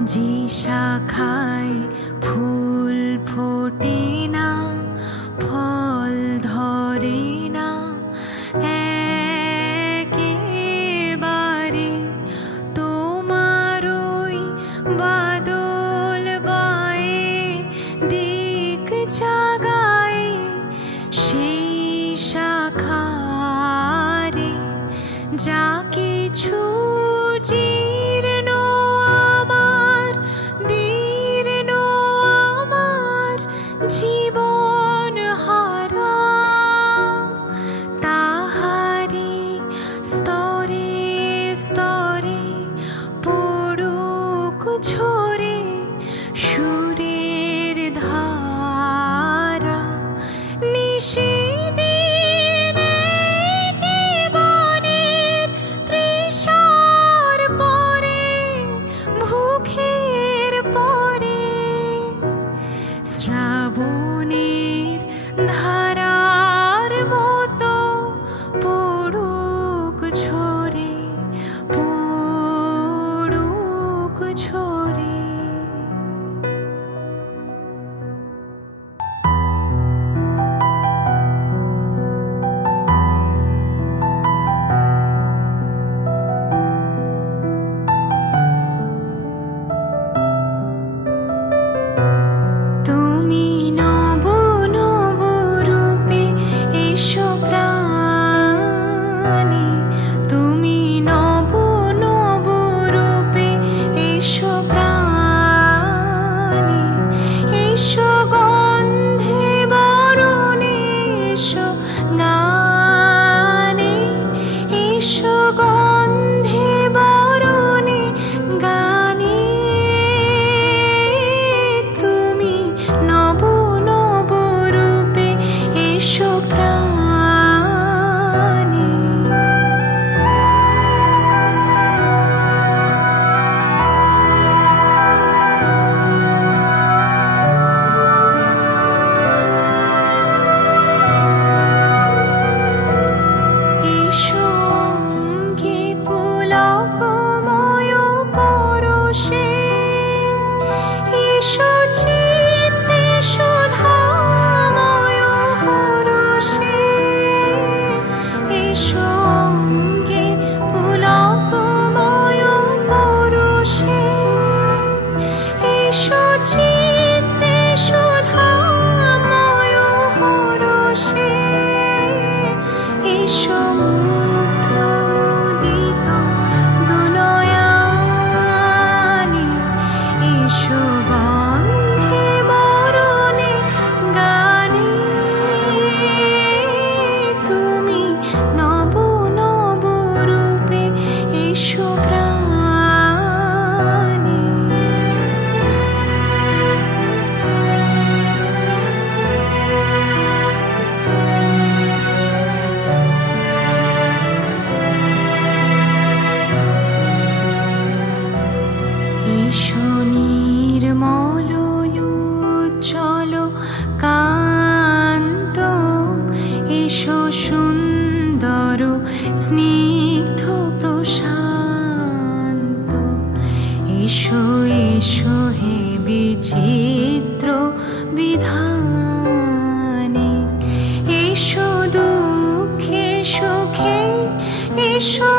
যে শাখায় ফুল ফোটে না, ফল ধরে না, একেবারে তোমার ওই বাদল বায়ে দিক জাগায়, সেই শাখারে যা কিছু জীর্ণ আমার, দীর্ণ আমার জীবন হারা, তাহারি স্তরে স্তরে পড়ুক ঝরে সুরের ধারা। নিশিদিনে জীবনের তৃষার পরে, ভুখের পরে শ্রাবণের ধারার মতো পড়ুক ঝরে, পড়ুক ঝরে। তুমি নব নব রূপে এসো প্রাণে, তুমি নব নব রূপে এসো প্রাণে, এসো গন্ধে বরণে, এসো গানে, এসো গন্ধে বরণে গানে। তুমি নব নব রূপে এসো প্রাণে। এসো অঙ্গে পুলকময় পরশে, এসো চিত্তে সুধাময় হরষে, এসো অঙ্গে পুলকময় পরশে, এসো চিত্তে সুধাময় হরষে, এসো মুগ্ধ মুদিত দুনয়নে, এসো গন্ধে বরণে গানে। তুমি নব নব রূপে এসো প্রাণে। এসো নির্মল উজ্জ্বল কান্ত, এসো সুন্দর স্নিগ্ধ প্রশান্ত, এসো এসো হে বিচিত্র বিধানে, এসো দুঃখে সুখে, এসো